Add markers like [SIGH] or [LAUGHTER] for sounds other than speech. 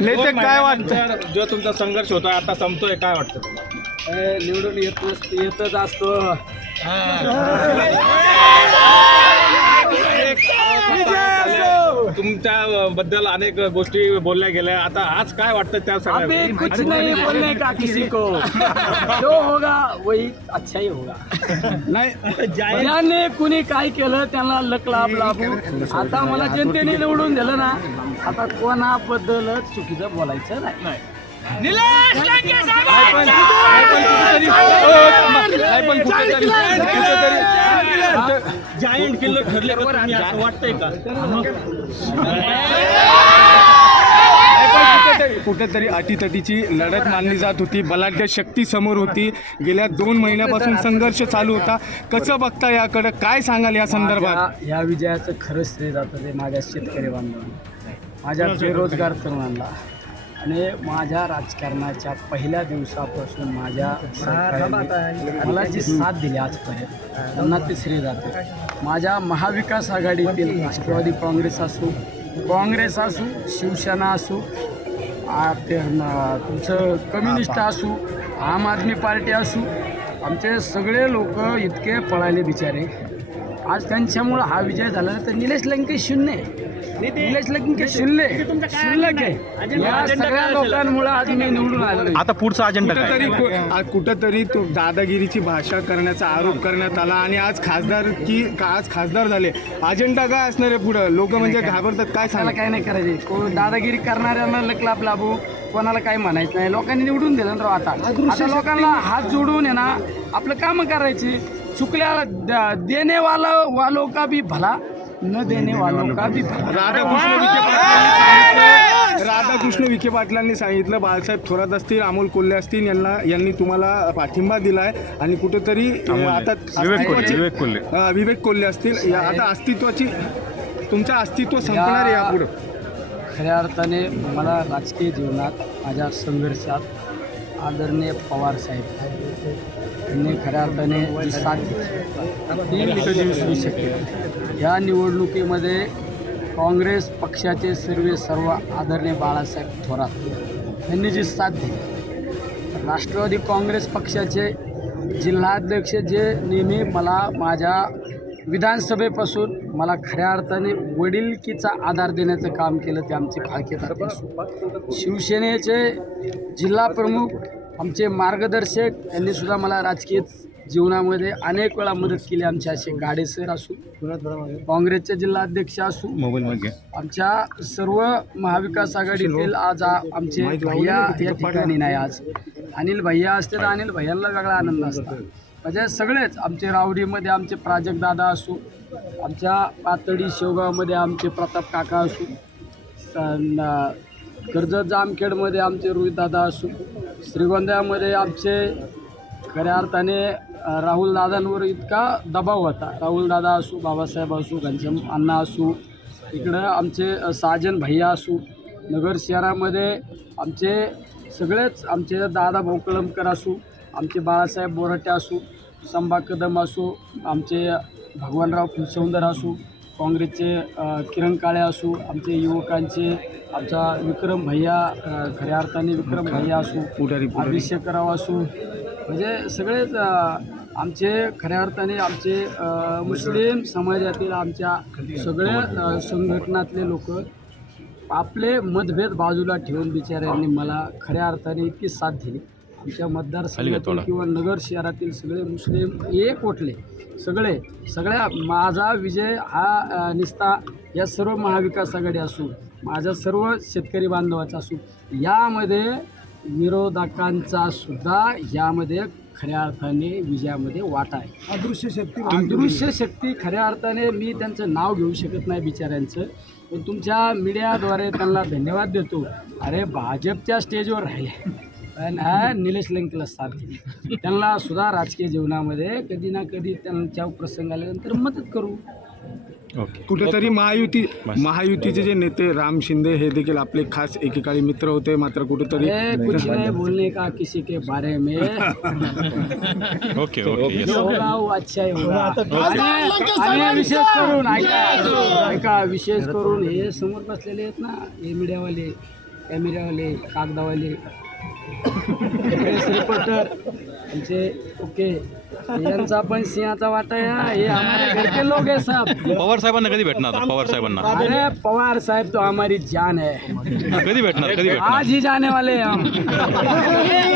नेते काय वाटतं? जो तुमचा संघर्ष होता आता संपतोय काय वाटतं तुम्हाला? निवडून येत येतच असतो. तुमच्या बद्दल अनेक गोष्टी बोलल्या गेल्या. आता आज काय वाटतं त्या अभी सगळ्या कुछ नहीं बोलने का किसी को? [LAUGHS] जो होगा वही अच्छा ही होगा. नाही ज्याने कुणी काय केलं त्यांना लक लाभ लाभू. आता मला जनतेने निवडून दिलं ना आता कोणाबद्दल चुकीचं बोलायचं नाही कुठेतरी जायंट असं वाटतंय का अटीतटीची लढत मानली जात होती बलाढ्य शक्ती समोर होती गेल्या दोन महिन्यापासून संघर्ष चालू होता कसं बघता याकडे काय सांगाल या संदर्भात माझ्या- या विजयाचं खरंच श्रेय जातं ते माझ्या शेतकरी बांधवांना माझ्या बेरोजगार तरुणांना आणि माझ्या राजकारणाच्या पहिल्या दिवसापासून माझ्या मला जी साथ दिली आजपर्यंत त्यांना ते श्रेय जातं. माझ्या महाविकास आघाडीतील राष्ट्रवादी काँग्रेस असो काँग्रेस असो शिवसेना असो ते तुमचं कम्युनिस्ट असू आम आदमी पार्टी असू आमचे सगळे लोक इतके पळाले बिचारे. आज त्यांच्यामुळं हा विजय झाला तर निलेश लंके शून्य आहे. निलेश लंके. शुल्लक आहे? या सगळ्या लोकांमुळे आज मी निवडून आलो आता पुढचा अजेंडा काय? कुठेतरी कुठेतरी तो दादागिरीची भाषा करण्याचा आरोप करण्यात आला आणि आज खासदार की आज खासदार झाले. अजेंडा काय असणार आहे पुढं? लोक म्हणजे घाबरतात काय त्याला सांगा काय नाही करायचे. को दादागिरी करणाऱ्यांना लकलाप लाभू कोणाला काही म्हणायचं नाही. लोकांनी निवडून दिलं ना राव आता. आता लोकांना हात जोडून आहे ना आपलं काम करायची. चुकल्या द- देणे वाला वालों का भी भला न देणे वालों का भी राधाकृष्ण विखे सांगितलं. राधाकृष्ण! विखे पाटलांनी सांगितलं बाळासाहेब थोरात असतील अमोल कोल्हे असतील यांना यांनी तुम्हाला पाठिंबा दिलाय आणि कुठेतरी आता विवेक कोल्हे विवेक कोल्हे. अ, विवेक कोल्हे असतील. या- आता अस्तित्वाची तुमचं अस्तित्व संपणार आहे यापुढं खऱ्या अर्थाने मला राजकीय जीवनात माझ्या संघर्षात आदरणीय पवार साहेब यांनी खऱ्या अर्थाने जी साथ तीन ती विसरू शकेल या निवडणुकीमध्ये काँग्रेस पक्षाचे सर्व सर्व आदरणीय बाळासाहेब थोरात यांनी जी साथ दिली राष्ट्रवादी काँग्रेस पक्षाचे जिल्हाध्यक्ष जे नेहमी मला माझ्या विधानसभेपासून मला खऱ्या अर्थाने वडिलकीचा आधार देण्याचं काम केलं ते आमचे फाळके शिवसेनेचे जिल्हा प्रमुख आमचे मार्गदर्शक यांनी सुद्धा मला राजकीय जीवनामध्ये अनेक वेळा मदत केली. आमचे असे गाडे सर असू काँग्रेसचे जिल्हाध्यक्ष असू मोबाईल मध्ये. आमच्या सर्व महाविकास आघाडीतील आज आमचे भैया या ठिकाणी नाही आज. अनिल भैया असते तर अनिल भैयांना वेगळा आनंद असतो. म्हणजे सगळेच आमचे रावडीमध्ये आमचे प्राजक्त दादा असू आमच्या पातळी शेवगावमध्ये आमचे प्रताप काका असू कर्जत जामखेडमध्ये आमचे रोहित दादा असू श्रीगोंद्यामध्ये आमचे खऱ्या अर्थाने राहुल दादांवर इतका दबाव होता. राहुल दादा असू बाबासाहेब असू घनश्याम अण्णा असू इकडं आमचे साजन भैया असू नगर शहरामध्ये आमचे सगळेच आमचे दादा भाऊ कळमकर असू आमचे बाळासाहेब बोरटे असू संभा कदम असू आमचे भगवानराव फुलसौंदर असू काँग्रेसचे किरण काळे असू आमचे युवकांचे आमचा विक्रम भैया खऱ्या अर्थाने विक्रम भैया असू पुढारी पुढारी अभिषेकराव असू म्हणजे सगळेच आमचे खऱ्या अर्थाने आमचे मुस्लिम समाजातील आमच्या सगळ्या संघटनातले लोक आपले मतभेद बाजूला ठेवून बिचाऱ्यांनी मला खऱ्या अर्थाने इतकी साथ दिली. आमच्या मतदारसंघातील किंवा नगर शहरातील सगळे मुस्लिम एक वटले. सगळे सगळ्या माझा विजय हा निस्ता या सर्व महाविकास आघाडी असू माझ्या सर्व शेतकरी बांधवाचा असू यामध्ये विरोधकांचा सुद्धा यामध्ये खऱ्या अर्थाने विजयामध्ये वाटा आहे. अदृश्य शक्ती अदृश्य शक्ती खऱ्या अर्थाने मी त्यांचं नाव घेऊ शकत नाही बिचाऱ्यांचं. पण तुमच्या मीडियाद्वारे त्यांना धन्यवाद देतो. अरे भाजपच्या स्टेजवर राहिले. निलेश लंकेला साथ दिली त्यांना सुद्धा राजकीय जीवनामध्ये कधी ना कधी त्यांच्या प्रसंग आल्यानंतर मदत करू. ओके. कुठेतरी महायुती महायुतीचे जे नेते राम शिंदे हे देखील आपले खास एकेकाळी मित्र होते मात्र कुठेतरी कुछ नहीं बोलने का किसी के बारे में? ओके ओके जो होगा वो अच्छा ही होगा आणि आणि विशेष करून ऐका ऐका विशेष करून हे समोर बसलेले आहेत ना हे मीडियावाले कॅमेरावाले कागदावाले. प्रेस रिपोर्टर आमचे ओके यांचा पण सिंहाचा वाटा आहे हे हमारे घर के लोग है सब पवार साहेबांना कधी भेटणार? आता पवार साहेबांना. अरे पवार साहब तो हमारी जान है. कधी भेटणार? कधी भेटणार आज ही जाने वाले हैं हम. [LAUGHS]